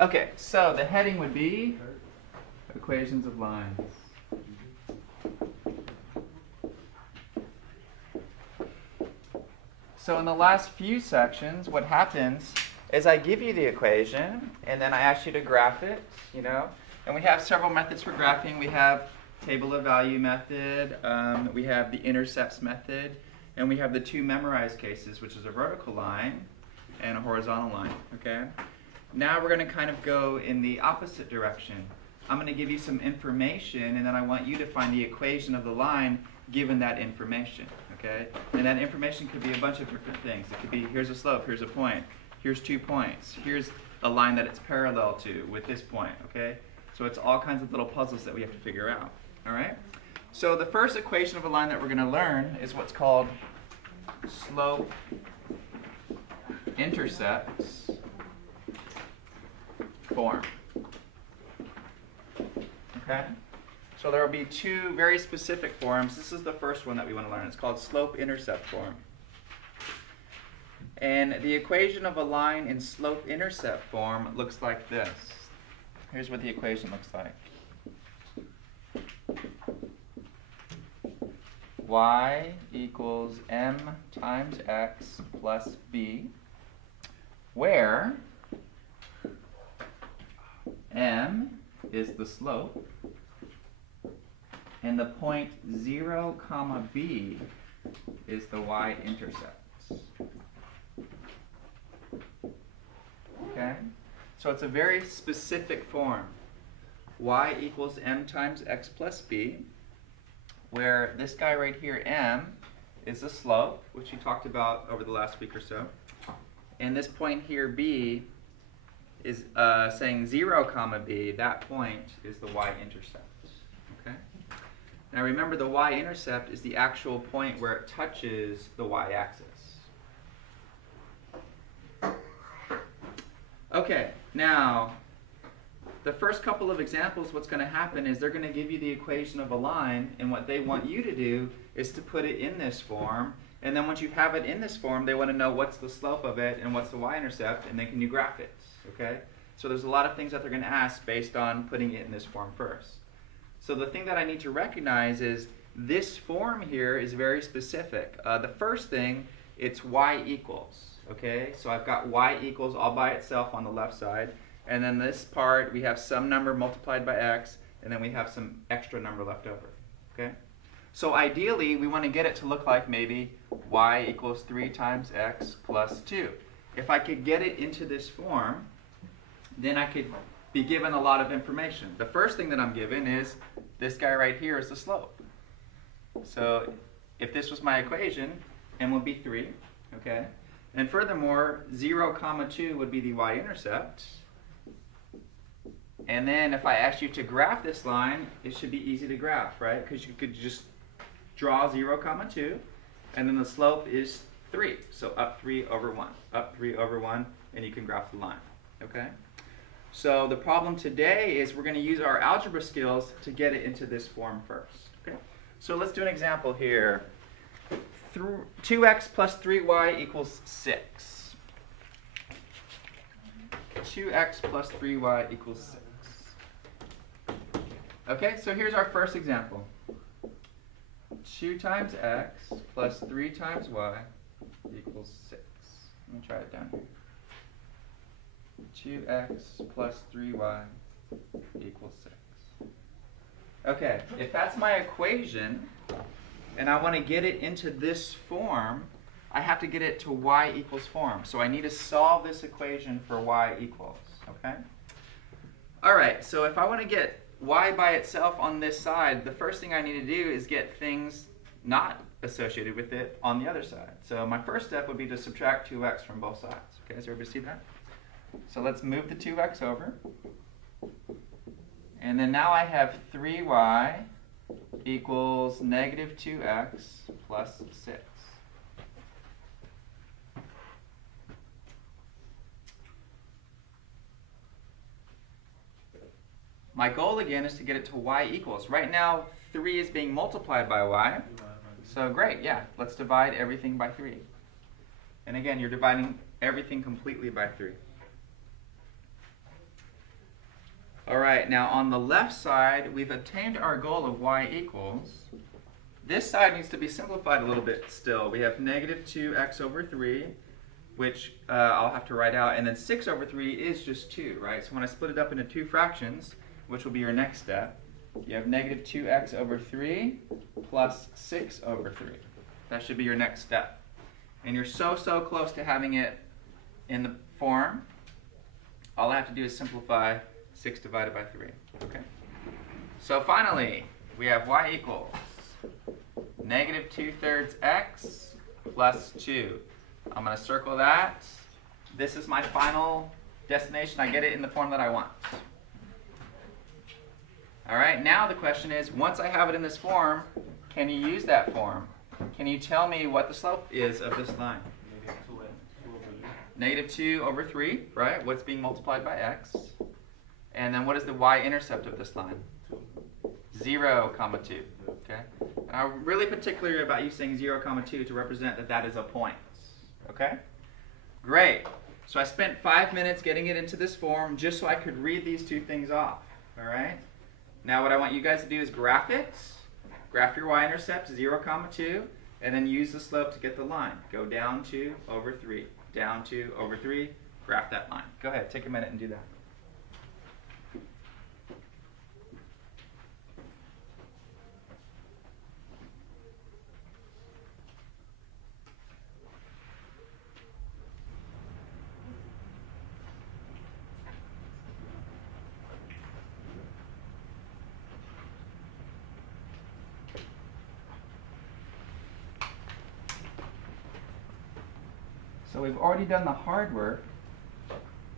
Okay, so the heading would be equations of lines. So in the last few sections, what happens is I give you the equation, and then I ask you to graph it, you know. And we have several methods for graphing. We have table of value method, we have the intercepts method, and we have the two memorized cases, which is a vertical line and a horizontal line, okay? Now we're going to kind of go in the opposite direction. I'm going to give you some information, and then I want you to find the equation of the line given that information, okay? And that information could be a bunch of different things. It could be, here's a slope, here's a point, here's 2 points, here's a line that it's parallel to with this point, okay? So it's all kinds of little puzzles that we have to figure out, all right? So the first equation of a line that we're going to learn is what's called slope-intercepts form. Okay? So there will be two very specific forms. This is the first one that we want to learn. It's called slope-intercept form. And the equation of a line in slope-intercept form looks like this. Here's what the equation looks like. Y equals m times x plus b, where m is the slope, and the point 0, b is the y-intercept. Okay? So it's a very specific form. Y equals m times x plus b, where this guy right here, m, is the slope, which we talked about over the last week or so. And this point here, b, is saying 0, b, that point is the y-intercept. Okay? Now remember, the y-intercept is the actual point where it touches the y-axis. Okay, now the first couple of examples, what's going to happen is they're going to give you the equation of a line, and what they want you to do is to put it in this form. And then once you have it in this form, they want to know what's the slope of it and what's the y-intercept, and then can you graph it? Okay? So there's a lot of things that they're going to ask based on putting it in this form first. So the thing that I need to recognize is this form here is very specific. The first thing, it's y equals. Okay? So I've got y equals all by itself on the left side. And then this part, we have some number multiplied by x, and then we have some extra number left over. Okay? So ideally, we want to get it to look like maybe y equals 3 times x plus 2. If I could get it into this form, then I could be given a lot of information. The first thing that I'm given is this guy right here is the slope. So if this was my equation, m would be 3. Okay? And furthermore, 0, 2 would be the y-intercept. And then if I asked you to graph this line, it should be easy to graph, right? Because you could just draw 0, 2, and then the slope is 3. So up 3 over 1, up 3 over 1, and you can graph the line, okay? So the problem today is we're going to use our algebra skills to get it into this form first, okay? So let's do an example here. 2x plus 3y equals 6. 2x plus 3y equals 6. Okay, so here's our first example. 2 times x plus 3 times y equals 6. Let me try it down here. 2x plus 3y equals 6. Okay, if that's my equation, and I want to get it into this form, I have to get it to y equals form. So I need to solve this equation for y equals, okay? All right, so if I want to get y by itself on this side, the first thing I need to do is get things not associated with it on the other side. So my first step would be to subtract 2x from both sides. Okay, does everybody see that? So let's move the 2x over. And then now I have 3y equals negative 2x plus 6. My goal again is to get it to y equals. Right now, 3 is being multiplied by y. So great, yeah, let's divide everything by 3. And again, you're dividing everything completely by 3. All right, now on the left side, we've obtained our goal of y equals. This side needs to be simplified a little bit still. We have negative 2x over 3, which I'll have to write out, and then 6 over 3 is just 2, right? So when I split it up into two fractions, which will be your next step, you have negative 2x over 3 plus 6 over 3. That should be your next step. And you're so close to having it in the form. All I have to do is simplify 6 divided by 3. Okay. So finally, we have y equals negative 2/3 x plus 2. I'm going to circle that. This is my final destination. I get it in the form that I want. All right, now the question is, once I have it in this form, can you use that form? Can you tell me what the slope is of this line? Negative 2 over 3, right? What's being multiplied by x? And then what is the y-intercept of this line? 0, 2. Okay? And I'm really particular about you saying 0, 2 to represent that that is a point. Okay? Great. So I spent 5 minutes getting it into this form just so I could read these two things off. All right? Now what I want you guys to do is graph it. Graph your y-intercept, 0, 2, and then use the slope to get the line. Go down 2 over 3. Down 2 over 3. Graph that line. Go ahead, take a minute and do that. So we've already done the hard work.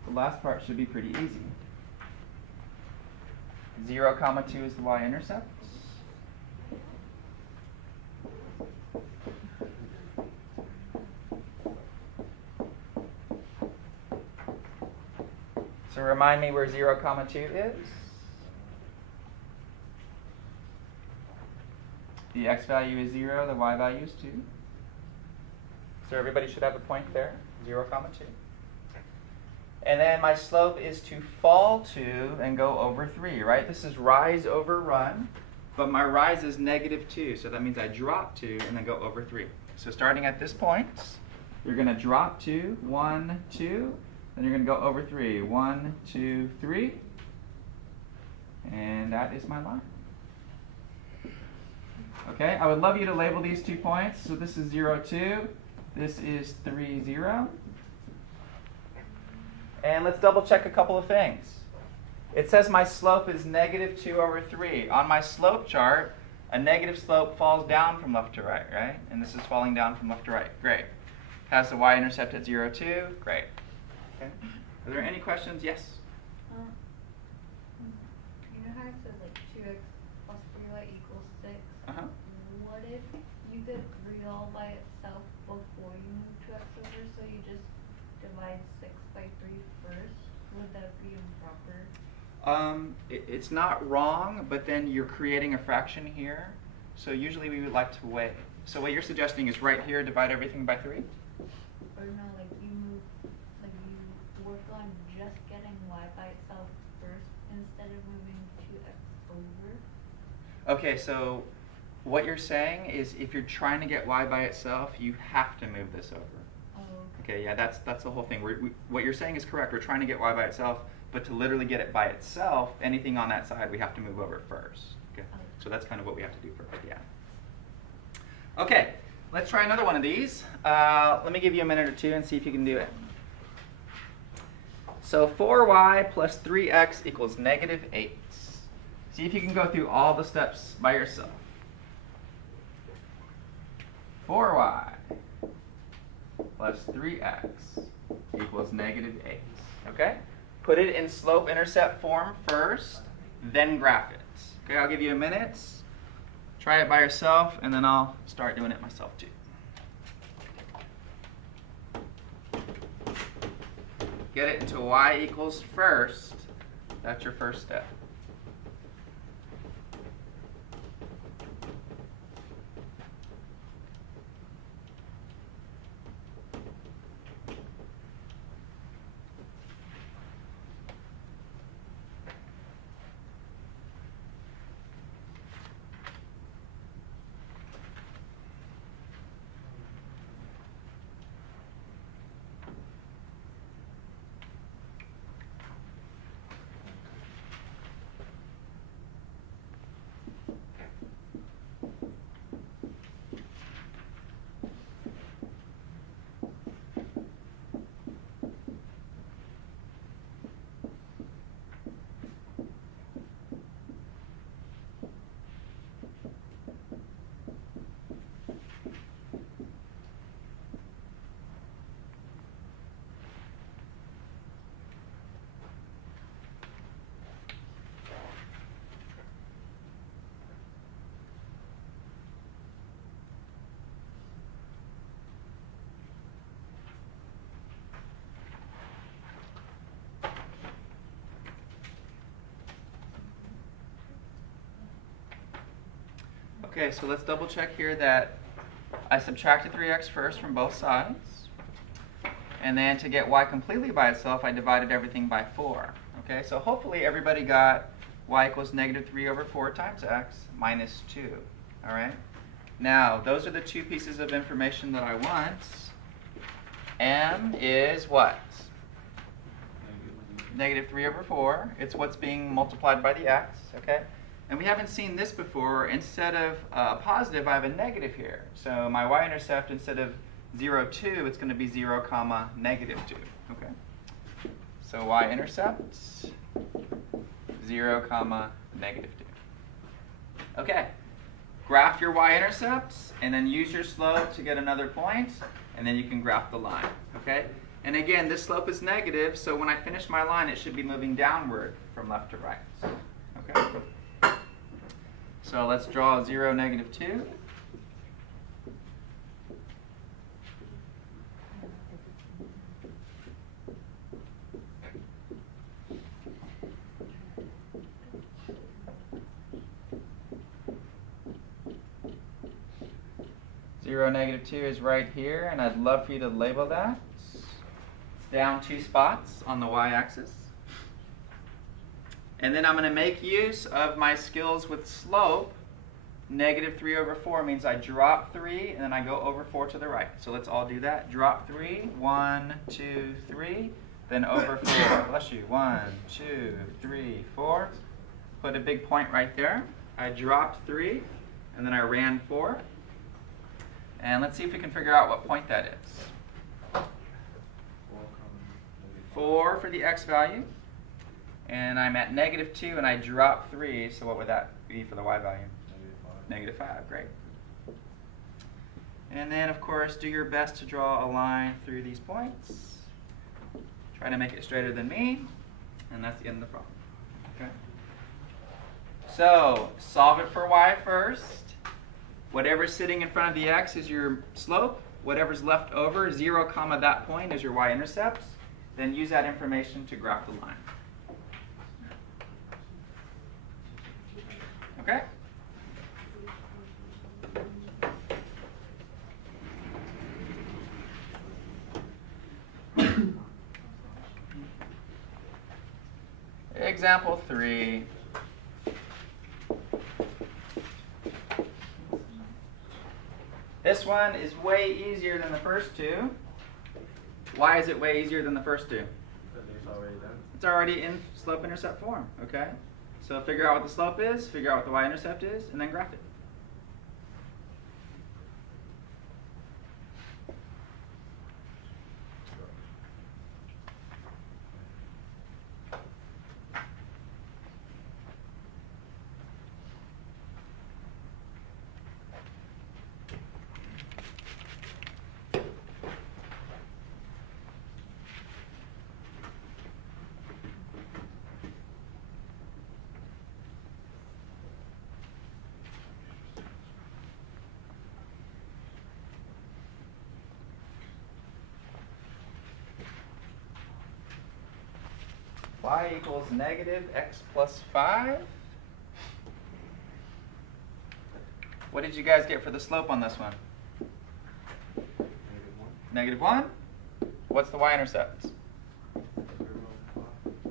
The last part should be pretty easy. 0, 2 is the y-intercept. So remind me where 0, 2 is. The x value is 0, the y value is 2. So everybody should have a point there, 0, 2. And then my slope is to fall to and go over 3, right? This is rise over run, but my rise is negative 2, so that means I drop 2 and then go over 3. So starting at this point, you're going to drop 2, 1, 2, then you're going to go over 3, 1, 2, 3, and that is my line. Okay, I would love you to label these 2 points. So this is 0, 2. This is 3, 0. And let's double check a couple of things. It says my slope is negative 2 over 3. On my slope chart, a negative slope falls down from left to right, right? And this is falling down from left to right. Great. Has the y-intercept at 0, 2. Great. Okay. Are there any questions? Yes? You know how it says like 2x plus 3y equals 6? Uh-huh. What if you did 3 all by itself before you move 2x over, so you just divide 6 by 3 first? Would that be improper? It's not wrong, but then you're creating a fraction here. So usually we would like to weigh. So what you're suggesting is right here, divide everything by 3? Or no, like you work on just getting y by itself first instead of moving 2x over? Okay, so what you're saying is if you're trying to get y by itself, you have to move this over. Oh. Okay, yeah, that's the whole thing. What you're saying is correct. We're trying to get y by itself, but to literally get it by itself, anything on that side, we have to move over first. Okay, so that's kind of what we have to do first, yeah. Okay, let's try another one of these. Let me give you a minute or two and see if you can do it. So 4y plus 3x equals negative 8. See if you can go through all the steps by yourself. 4y plus 3x equals negative 8. Okay? Put it in slope-intercept form first, then graph it. Okay, I'll give you a minute. Try it by yourself, and then I'll start doing it myself too. Get it into y equals first. That's your first step. Okay, so let's double check here that I subtracted 3x first from both sides. And then to get y completely by itself, I divided everything by 4. Okay, so hopefully everybody got y equals negative 3 over 4 times x minus 2. All right? Now, those are the two pieces of information that I want. M is what? Negative 3 over 4. It's what's being multiplied by the x. Okay? And we haven't seen this before. Instead of positive, I have a negative here. So my y-intercept, instead of 0, 2, it's going to be 0, comma, negative 2. Okay? So y-intercept, 0, comma, negative 2. Okay. Graph your y-intercepts, and then use your slope to get another point, and then you can graph the line. Okay? And again, this slope is negative, so when I finish my line, it should be moving downward from left to right. Okay? So let's draw 0, negative 2. Negative 2 is right here, and I'd love for you to label that. It's down 2 spots on the y-axis. And then I'm going to make use of my skills with slope. Negative 3 over 4 means I drop 3, and then I go over 4 to the right. So let's all do that. Drop 3, 1, 2, 3, then over 4. Bless you. 1, 2, 3, 4. Put a big point right there. I dropped 3, and then I ran 4. And let's see if we can figure out what point that is. 4 for the x value. And I'm at negative 2, and I drop 3, so what would that be for the y value? Negative 5, great. And then, of course, do your best to draw a line through these points. Try to make it straighter than me, and that's the end of the problem. Okay. So, solve it for y first. Whatever's sitting in front of the x is your slope. Whatever's left over, 0, comma, that point is your y-intercept. Then use that information to graph the line. Okay? Example 3. This one is way easier than the first two. Why is it way easier than the first two? It's already done. It's already in slope-intercept form, okay? So figure out what the slope is, figure out what the y-intercept is, and then graph it. Y equals negative x plus 5. What did you guys get for the slope on this one? Negative 1. What's the y-intercept?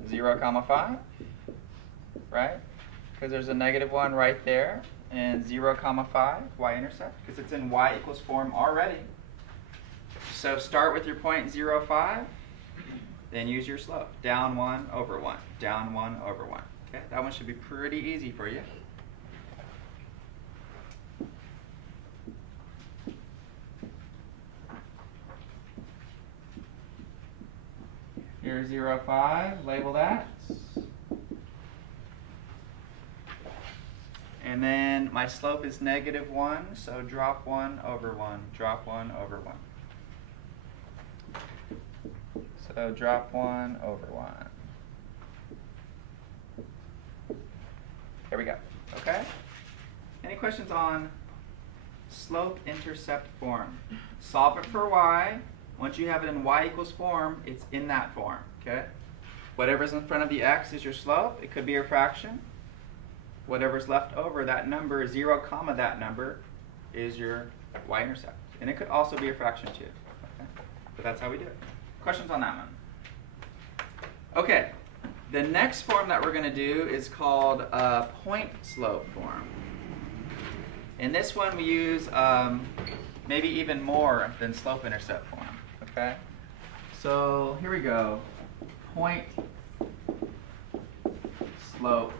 0, comma 5. Right? Because there's a negative 1 right there. And 0, comma 5, y-intercept. Because it's in y equals form already. So start with your point 0, 5. Then use your slope. Down 1 over 1. Down 1 over 1. Okay, that one should be pretty easy for you. Here's 0, 5. Label that. And then my slope is negative 1, so drop 1 over 1. Drop 1 over 1. So drop 1 over 1. There we go. Okay? Any questions on slope-intercept form? Solve it for y. Once you have it in y equals form, it's in that form. Okay? Whatever's in front of the x is your slope. It could be a fraction. whatever's left over, that number, 0 comma that number, is your y-intercept. And it could also be a fraction too. Okay? But that's how we do it. Questions on that one? Okay. The next form that we're going to do is called a point slope form. In this one we use maybe even more than slope-intercept form. Okay? So here we go. Point slope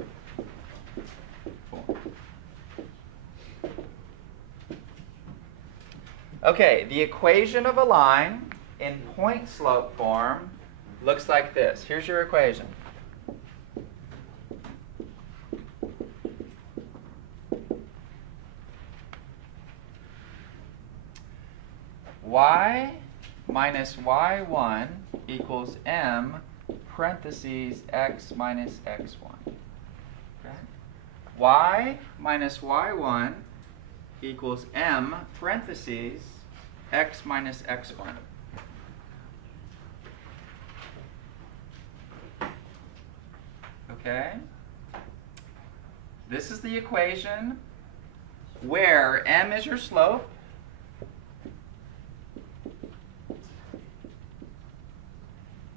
form. Okay, the equation of a line in point slope form looks like this. Here's your equation. Y minus y1 equals m parentheses x minus x1. Okay? Y minus y1 equals m parentheses x minus x1. Okay? This is the equation where m is your slope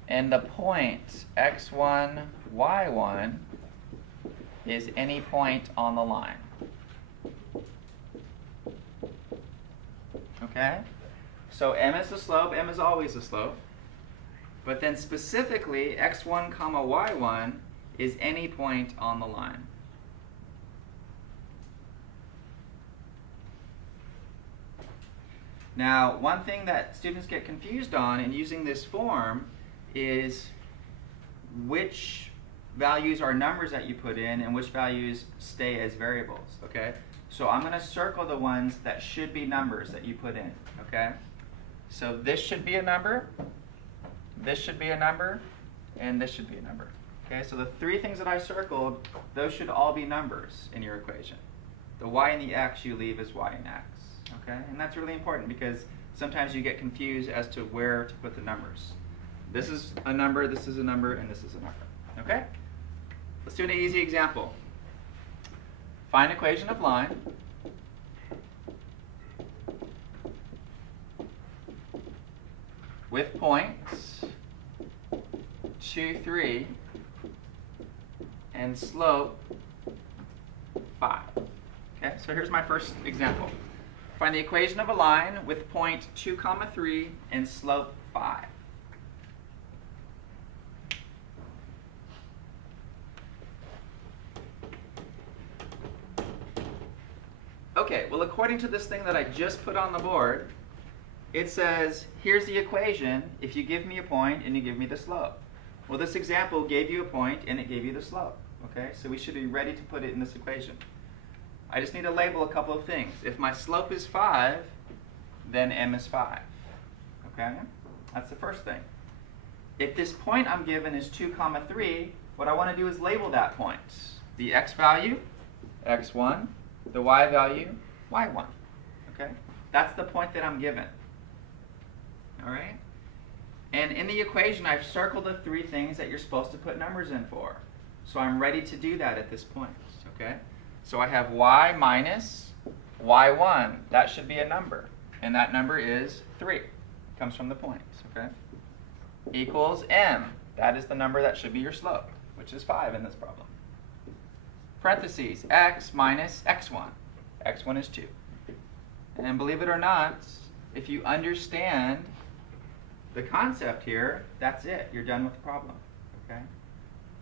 and the point x1, y1 is any point on the line. Okay? So m is the slope, m is always the slope. But then specifically, x1 comma y1 is any point on the line. Now, one thing that students get confused on in using this form is which values are numbers that you put in and which values stay as variables, okay? So I'm going to circle the ones that should be numbers that you put in, okay? So this should be a number, this should be a number, and this should be a number. Okay, so the three things that I circled, those should all be numbers in your equation. The y and the x you leave as y and x, okay? And that's really important because sometimes you get confused as to where to put the numbers. This is a number, this is a number, and this is a number, okay? Let's do an easy example. Find equation of line. With points 2, 3, and slope 5. Okay, so here's my first example. Find the equation of a line with point 2, 3 and slope 5. Okay, well according to this thing that I just put on the board, it says, here's the equation if you give me a point and you give me the slope. Well, this example gave you a point and it gave you the slope. Okay, so we should be ready to put it in this equation. I just need to label a couple of things. If my slope is 5, then m is 5. Okay, that's the first thing. If this point I'm given is 2, 3, what I want to do is label that point. The x value, x1, the y value, y1. Okay, that's the point that I'm given. All right? And in the equation, I've circled the three things that you're supposed to put numbers in for. So I'm ready to do that at this point. Okay? So I have y minus y1. That should be a number. And that number is 3. It comes from the points. Okay? Equals m. That is the number that should be your slope, which is 5 in this problem. Parentheses, x minus x1. x1 is 2. And believe it or not, if you understand the concept here, that's it. You're done with the problem. Okay?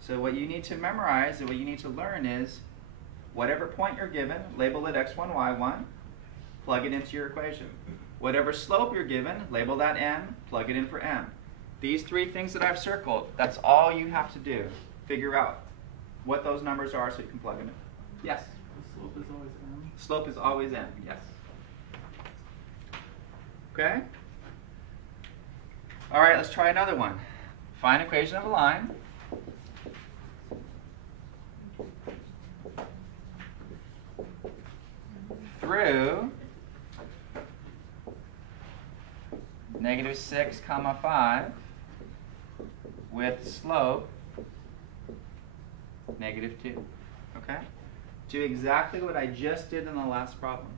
So what you need to memorize and what you need to learn is whatever point you're given, label it x1, y1, plug it into your equation. Whatever slope you're given, label that m, plug it in for m. These three things that I've circled, that's all you have to do. Figure out what those numbers are so you can plug them in. Yes? The slope is always m? Slope is always m, yes. Okay? All right, let's try another one. Find equation of a line. Through -6, 5 with slope -2. Okay? do exactly what I just did in the last problem.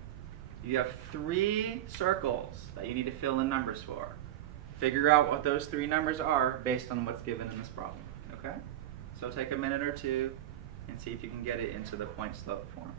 You have 3 circles that you need to fill in numbers for. Figure out what those 3 numbers are based on what's given in this problem. Okay? So take a minute or two and see if you can get it into the point slope form.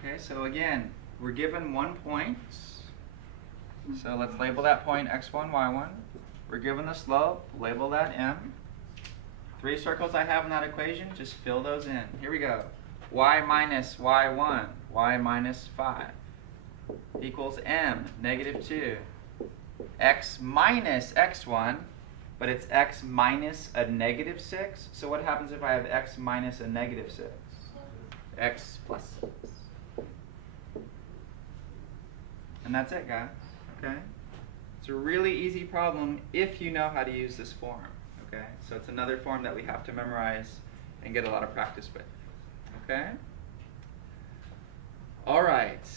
Okay, so again, we're given 1 point. So let's label that point x1, y1. We're given the slope, label that m. 3 circles I have in that equation, just fill those in. Here we go. Y minus y1, y minus 5 equals m, negative 2. X minus x1, but it's x minus a negative 6. So what happens if I have x minus a negative 6? X plus 6. And that's it, guys. Okay? It's a really easy problem if you know how to use this form. Okay? So it's another form that we have to memorize and get a lot of practice with. Okay? All right.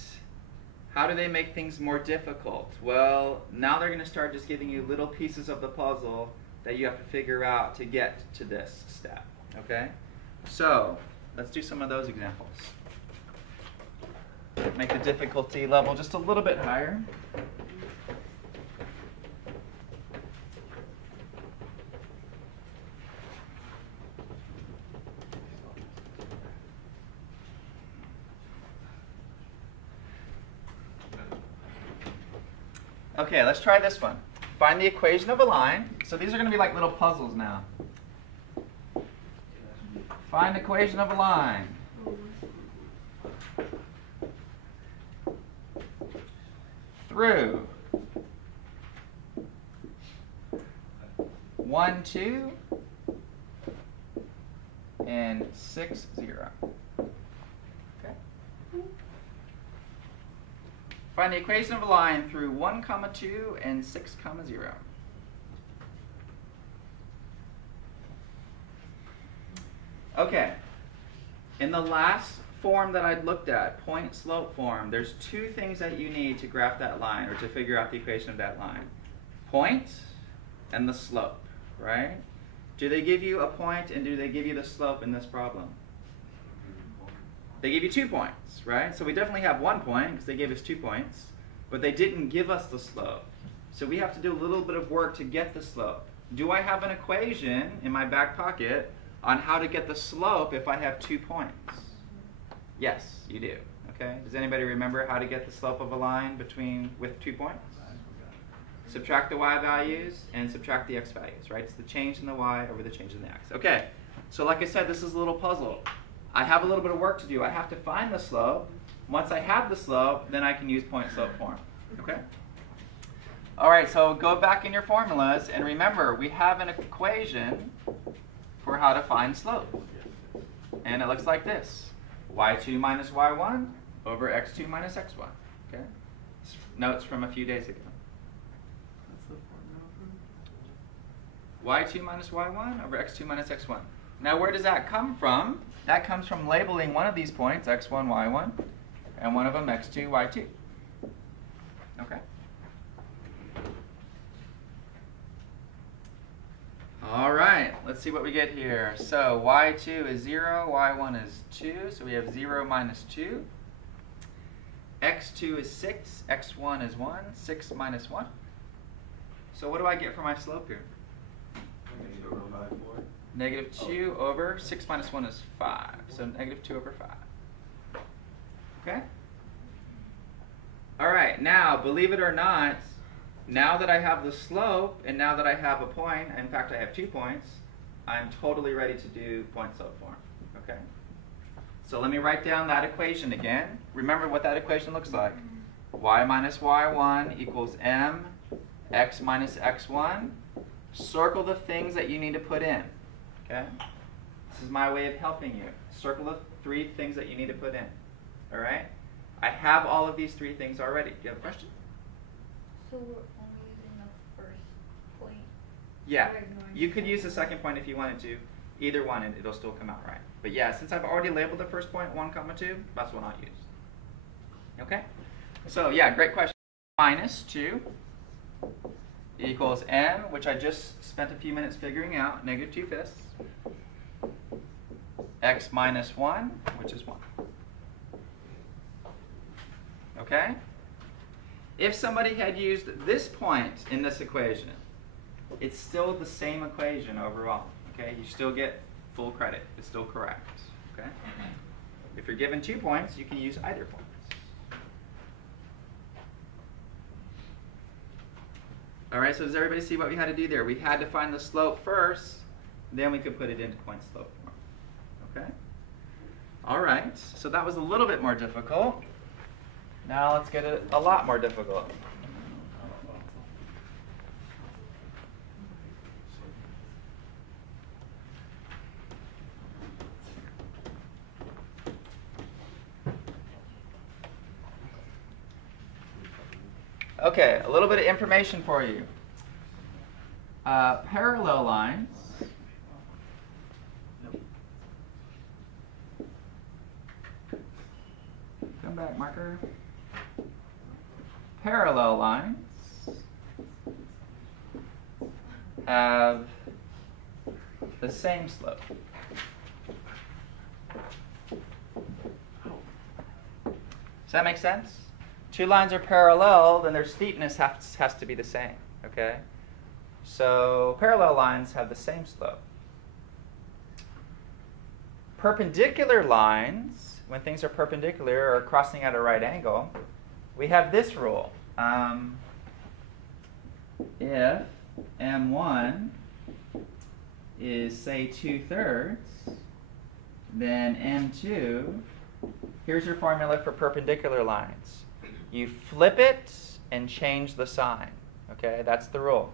How do they make things more difficult? Well, now they're going to start just giving you little pieces of the puzzle that you have to figure out to get to this step. Okay? So, let's do some of those examples. Make the difficulty level just a little bit higher. Okay, let's try this one. Find the equation of a line. So these are going to be like little puzzles now. Find the equation of a line. Through 1, 2, and 6, 0. Okay. Find the equation of a line through 1, 2, and 6, 0. Okay. In the last form that I'd looked at, point slope form, there's 2 things that you need to graph that line or to figure out the equation of that line. Point and the slope, right? Do they give you a point and do they give you the slope in this problem? They give you 2 points, right? So we definitely have 1 point because they gave us 2 points, but they didn't give us the slope. So we have to do a little bit of work to get the slope. Do I have an equation in my back pocket on how to get the slope if I have 2 points? Yes, you do. Okay. Does anybody remember how to get the slope of a line with 2 points? Subtract the y values and subtract the x values, right? It's the change in the y over the change in the x. Okay. So like I said, this is a little puzzle. I have a little bit of work to do. I have to find the slope. Once I have the slope, then I can use point slope form. Okay? All right, so go back in your formulas and remember, we have an equation for how to find slope. And it looks like this. y2 minus y1 over x2 minus x1. Okay? Notes from a few days ago. y2 minus y1 over x2 minus x1. Now where does that come from? That comes from labeling one of these points x1, y1, and one of them x2, y2. Okay? All right, let's see what we get here. So y2 is 0, y1 is 2, so we have 0 minus 2. x2 is 6, x1 is 1, 6 minus 1. So what do I get for my slope here? Negative 2 over 6 minus 1 is 5, so negative 2 over 5. Okay? All right, now, believe it or not, now that I have the slope, and now that I have a point, in fact I have 2 points, I'm totally ready to do point slope form. Okay? So let me write down that equation again. Remember what that equation looks like. Y minus y1 equals m, x minus x1. Circle the things that you need to put in. Okay? This is my way of helping you. Circle the 3 things that you need to put in. All right? I have all of these 3 things already. Do you have a question? So we're only using the first point? Yeah, We're ignoring you the could use the second second point if you wanted to. Either one, and it'll still come out right. But yeah, since I've already labeled the first point 1, 2, that's what I'll use. Okay? So yeah, great question. Minus 2 equals m, which I just spent a few minutes figuring out, negative 2/5. X minus 1, which is 1. Okay? If somebody had used this point in this equation, it's still the same equation overall. Okay? You still get full credit. It's still correct. Okay? If you're given 2 points, you can use either point. All right, so does everybody see what we had to do there? We had to find the slope first, then we could put it into point slope form. Okay? All right, so that was a little bit more difficult. Now let's get it a lot more difficult. Okay, a little bit of information for you. Parallel lines. Come back, marker. Parallel lines have the same slope. Does that make sense? 2 lines are parallel, then their steepness has to be the same, okay? So parallel lines have the same slope. Perpendicular lines, when things are perpendicular or crossing at a right angle, we have this rule. If M1 is, say, 2/3, then M2, here's your formula for perpendicular lines. You flip it and change the sign. Okay, that's the rule.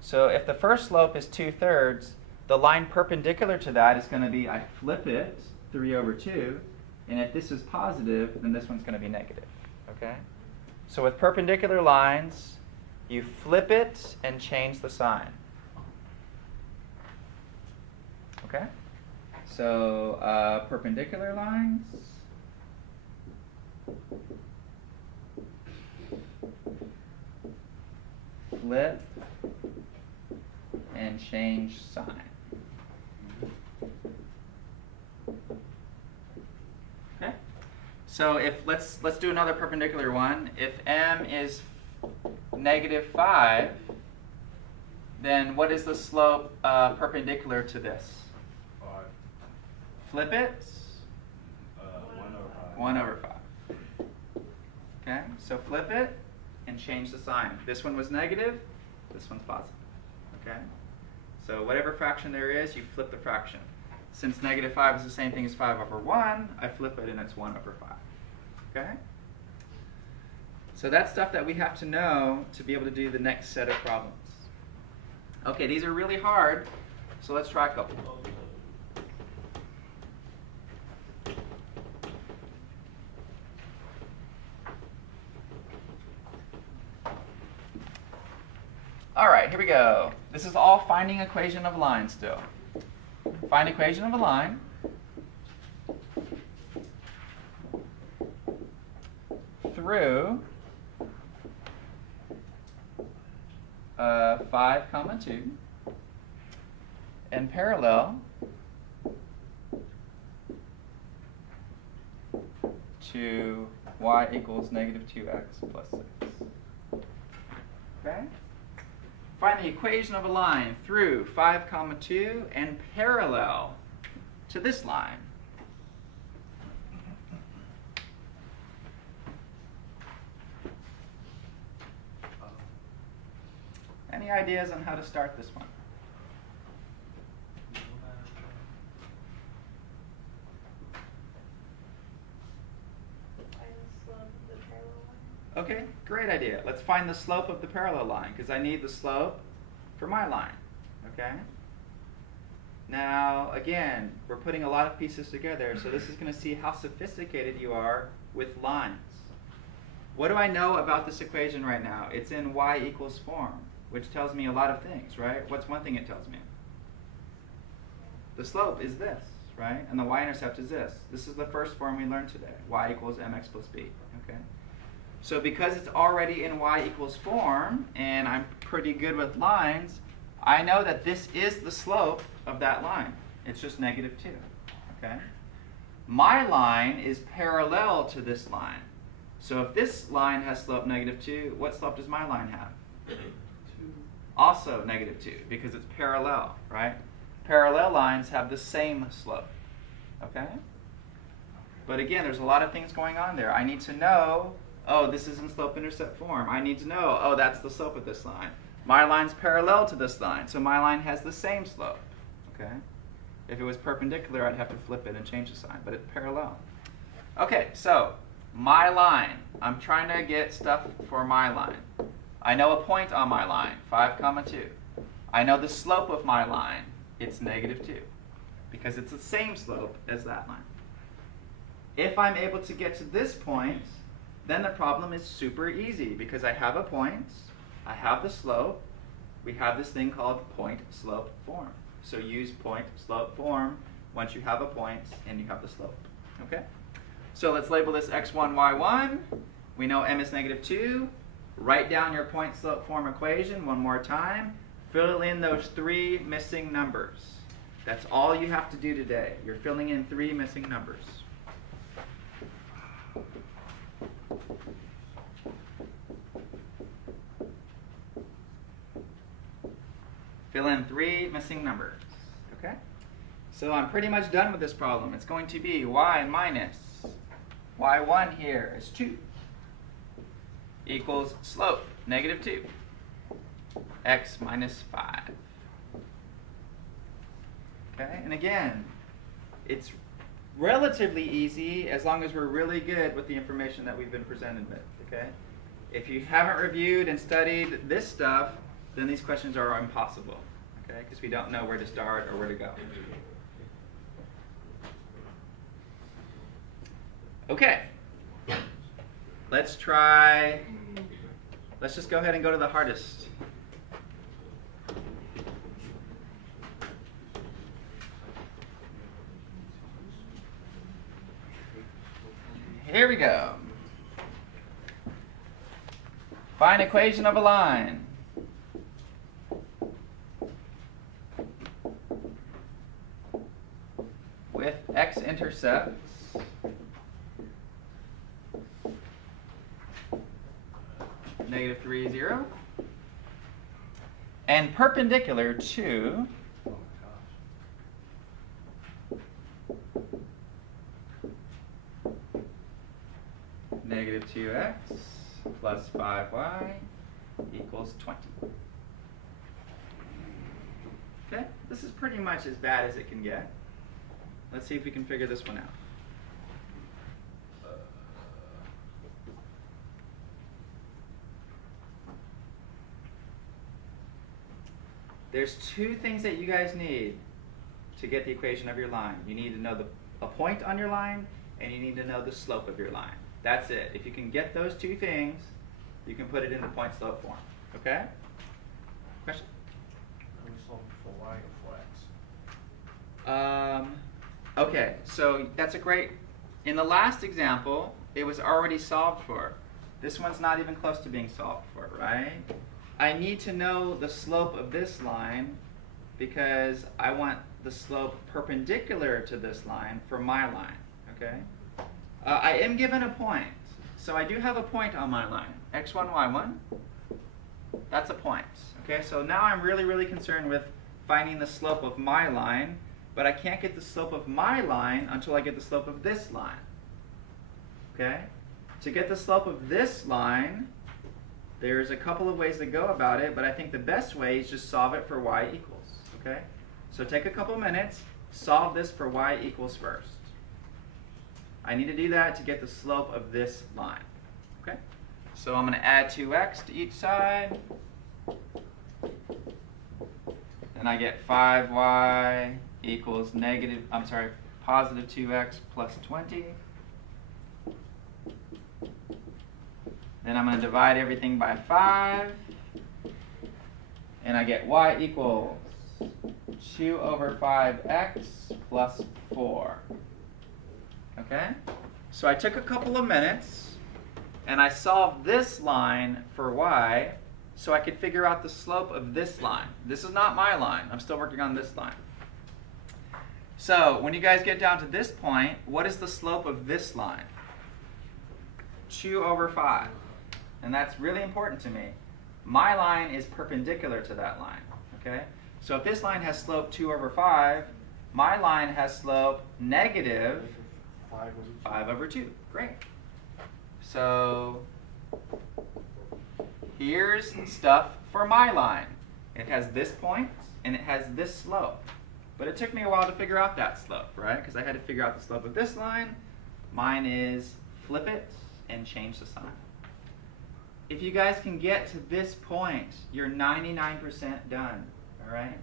So if the first slope is 2/3, the line perpendicular to that is going to be, I flip it, 3/2, and if this is positive, then this one's going to be negative. Okay? So with perpendicular lines, you flip it and change the sign. Okay? So perpendicular lines. Flip and change sign. Okay? So if let's do another perpendicular one. If M is -5, then what is the slope perpendicular to this? 5. Flip it. 1/5. 1/5. Okay? So flip it and change the sign. This one was negative, this one's positive. Okay? So whatever fraction there is, you flip the fraction. Since -5 is the same thing as 5/1, I flip it and it's 1/5. Okay? So that's stuff that we have to know to be able to do the next set of problems. Okay, these are really hard, so let's try a couple. All right, here we go. This is all finding equation of line still. Find equation of a line. Through 5, 2 and parallel to y equals -2x plus 6. Okay? Find the equation of a line through 5, 2 and parallel to this line. Any ideas on how to start this one? Find the slope of the parallel line. Okay, great idea. Let's find the slope of the parallel line, because I need the slope for my line. Okay? Now, again, we're putting a lot of pieces together, so this is going to see how sophisticated you are with lines. What do I know about this equation right now? It's in y equals form, which tells me a lot of things, right? What's one thing it tells me? The slope is this, right? And the y-intercept is this. This is the first form we learned today, y equals mx plus b, okay? So because it's already in y equals form, and I'm pretty good with lines, I know that this is the slope of that line. It's just -2, okay? My line is parallel to this line. So if this line has slope -2, what slope does my line have? 2. Also -2, because it's parallel, right? Parallel lines have the same slope, okay? But again, there's a lot of things going on there. I need to know, oh, this is in slope-intercept form. I need to know, oh, that's the slope of this line. My line's parallel to this line, so my line has the same slope, okay? If it was perpendicular, I'd have to flip it and change the sign, but it's parallel. Okay, so my line. I'm trying to get stuff for my line. I know a point on my line, 5, 2. I know the slope of my line. It's -2, because it's the same slope as that line. If I'm able to get to this point, then the problem is super easy, because I have a point, I have the slope, we have this thing called point-slope form. So use point-slope form once you have a point and you have the slope. Okay? So let's label this x1, y1. We know m is -2. Write down your point-slope form equation one more time. Fill in those 3 missing numbers. That's all you have to do today. You're filling in 3 missing numbers. Fill in 3 missing numbers. Okay? So I'm pretty much done with this problem. It's going to be y minus y1 here is 2 equals slope -2. X minus 5. Okay, and again, it's relatively easy as long as we're really good with the information that we've been presented with. Okay, if you haven't reviewed and studied this stuff, then these questions are impossible. Okay, because we don't know where to start or where to go. Okay, let's just go ahead and go to the hardest. Here we go. Find equation of a line. With x-intercepts -3, 0, and perpendicular to -2x plus 5y equals 20. Okay, this is pretty much as bad as it can get. Let's see if we can figure this one out. There's 2 things that you guys need to get the equation of your line. You need to know a point on your line, and you need to know the slope of your line. That's it. If you can get those 2 things, you can put it into point-slope form. Okay? Question? Are we solving for y or for x? Okay, so that's a great... In the last example, it was already solved for. This one's not even close to being solved for, right? I need to know the slope of this line because I want the slope perpendicular to this line for my line, okay? I am given a point, so I do have a point on my line. x1, y1, that's a point, okay? So now I'm really, really concerned with finding the slope of my line, but I can't get the slope of my line until I get the slope of this line, okay? To get the slope of this line, there's a couple of ways to go about it, but I think the best way is just solve it for y equals, okay? So take a couple minutes, solve this for y equals first. I need to do that to get the slope of this line, okay? So I'm going to add 2x to each side, and I get 5y equals positive 2x plus 20. Then I'm going to divide everything by 5. And I get y equals 2 over 5x plus 4. Okay? So I took a couple of minutes, and I solved this line for y, so I could figure out the slope of this line. This is not my line. I'm still working on this line. So when you guys get down to this point, what is the slope of this line? 2 over 5. And that's really important to me. My line is perpendicular to that line. Okay? So if this line has slope 2 over 5, my line has slope negative 5 over 2. Great. So here's stuff for my line. It has this point, and it has this slope. But it took me a while to figure out that slope, right? Because I had to figure out the slope of this line. Mine is flip it and change the sign. If you guys can get to this point, you're 99% done, all right?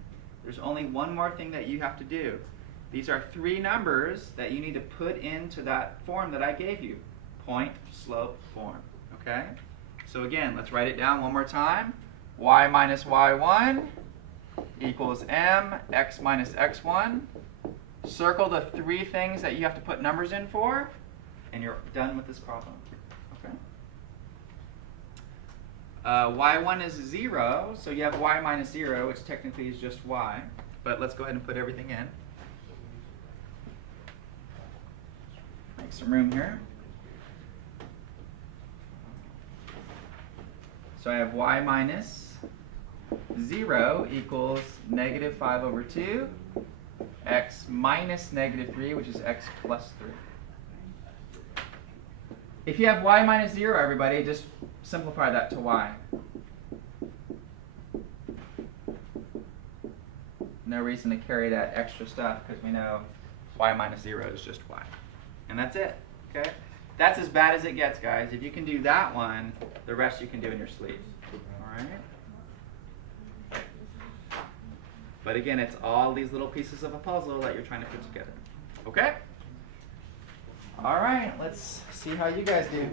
There's only one more thing that you have to do. These are 3 numbers that you need to put into that form that I gave you. Point, slope, form, okay? So again, let's write it down one more time. Y minus y1 equals m, x minus x1. Circle the 3 things that you have to put numbers in for, and you're done with this problem. Okay? Y1 is 0, so you have y minus 0, which technically is just y. But let's go ahead and put everything in. Make some room here. So I have y minus 0 equals negative 5 over 2, x minus negative 3, which is x plus 3. If you have y minus 0, everybody, just simplify that to y. No reason to carry that extra stuff because we know y minus 0 is just y. And that's it, okay? That's as bad as it gets, guys. If you can do that one, the rest you can do in your sleep. All right? But again, it's all these little pieces of a puzzle that you're trying to put together. Okay? All right, let's see how you guys do.